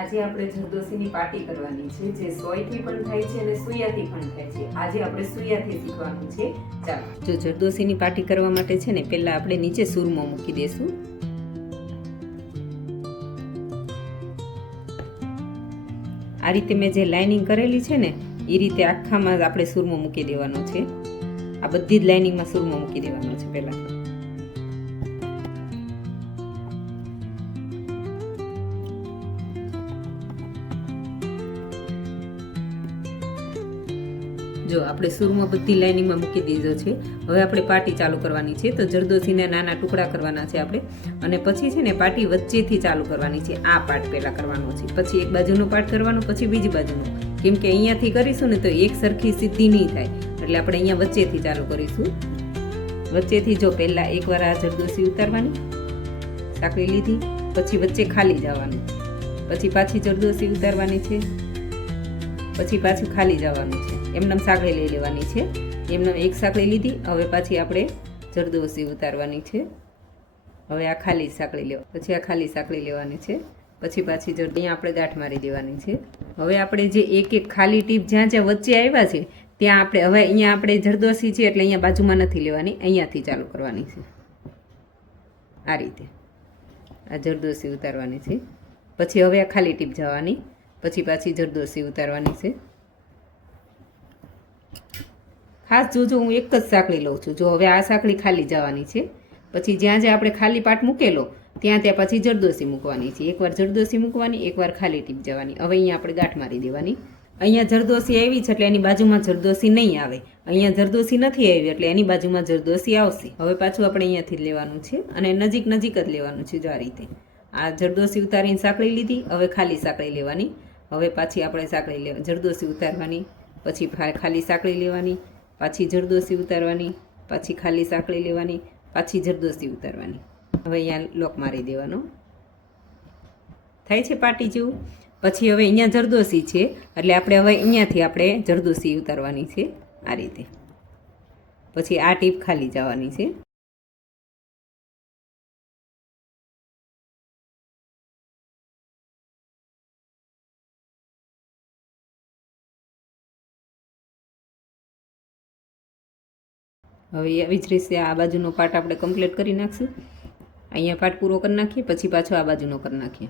આજે આપણે જરદોશીની પાર્ટી કરવાની છે, જે સોયથી પણ થાય છે અને સુયાથી પણ થાય છે. આજે આપણે સુયાથી શીખવાનું છે. ચાલો, જો જરદોશીની પાર્ટી કરવા માટે છે ને, પહેલા આપણે નીચે સૂરમો મૂકી દેશું. આ રીતે મેં જે લાઇનિંગ કરેલી છે ને, એ રીતે આખામાં આપણે સૂરમો મૂકી દેવાનો છે. આ બધી જ લાઇનિંગમાં સૂરમો મૂકી દેવાનો છે પહેલા. જો આપણે સૂરમો બધી લાઇનિંગમાં મૂકી દીધો છે. હવે આપણે પાટી ચાલુ કરવાની છે. તો જરદોશીના નાના ટુકડા કરવાના છે આપણે, અને પછી છે ને પાટી વચ્ચેથી ચાલુ કરવાની છે. આ પાર્ટ પહેલા કરવાનો છે, પછી એક બાજુનો પાર્ટ કરવાનો, પછી બીજી બાજુનો. કેમ કે અહીંયાથી કરીશું ને તો એક સરખી સીધી નહીં થાય, એટલે આપણે અહીંયા વચ્ચેથી ચાલુ કરીશું. વચ્ચેથી જો પહેલા એકવાર આ જરદોશી ઉતારવાની, સાંકળી લીધી, પછી વચ્ચે ખાલી જવાનું, પછી પાછી જરદોશી ઉતારવાની છે, પછી પાછું ખાલી જવાનું છે. એમને સાંકળી લઈ લેવાની છે. એમને એક સાંકળી લીધી, હવે પાછી આપણે જરદોશી ઉતારવાની છે. હવે આ ખાલી સાંકળી લેવા, પછી આ ખાલી સાંકળી લેવાની છે, પછી પાછી અહીંયા આપણે ગાંઠ મારી દેવાની છે. હવે આપણે જે એક એક ખાલી ટીપ જ્યાં જ્યાં વચ્ચે આવ્યા છે ત્યાં આપણે હવે અહીંયા આપણે જરદોશી છે એટલે અહીંયા બાજુમાં નથી લેવાની, અહીંયાથી ચાલુ કરવાની છે. આ રીતે આ જરદોશી ઉતારવાની છે. પછી હવે આ ખાલી ટીપ જવાની, પછી પાછી જરદોશી ઉતારવાની છે. ખાસ જોજો, હું એક જ સાંકળી લઉં છું. જો હવે આ સાંકળી ખાલી જવાની છે, પછી જ્યાં જ્યાં આપણે ખાલી પાટ મૂકેલો ત્યાં ત્યાં પછી જરદોશી મૂકવાની છે. એકવાર જરદોશી મૂકવાની, એકવાર ખાલી ટીપ જવાની. હવે અહીંયા આપણે ગાંઠ મારી દેવાની. અહીંયા જરદોશી આવી છે એટલે એની બાજુમાં જરદોશી નહીં આવે. અહીંયા જરદોશી નથી આવી એટલે એની બાજુમાં જરદોશી આવશે. હવે પાછું આપણે અહીંયાથી જ લેવાનું છે અને નજીક નજીક જ લેવાનું છે. જો આ રીતે આ જરદોશી ઉતારીને સાંકળી લીધી, હવે ખાલી સાંકળી લેવાની. હવે પાછી આપણે સાંકળી લેવાની, જરદોશી ઉતારવાની, પછી ખાલી સાંકળી લેવાની, પાછી જરદોશી ઉતારવાની, પાછી ખાલી સાંકળી લેવાની, પાછી જરદોશી ઉતારવાની. હવે અહીંયા લોક મારી દેવાનો. થાય છે પાટી જેવું. પછી હવે અહીંયા જરદોશી છે એટલે આપણે હવે અહીંયાથી આપણે જરદોશી ઉતારવાની છે. આ રીતે પછી આ ટીપ ખાલી જવાની છે. હવે આવી જ રીતે આ બાજુનો પાર્ટ આપણે કમ્પ્લીટ કરી નાખશું. અહીંયા પાર્ટ પૂરો કરી નાખીએ, પછી પાછો આ બાજુનો કરી નાખીએ.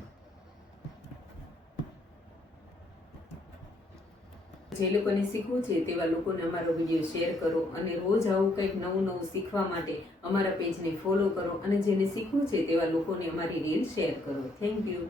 જે લોકોને શીખવું છે તેવા લોકોને અમારો વિડીયો શેર કરો, અને રોજ આવું કંઈક નવું નવું શીખવા માટે અમારા પેજને ફોલો કરો, અને જેને શીખવું છે તેવા લોકોને અમારી રીલ શેર કરો. Thank you.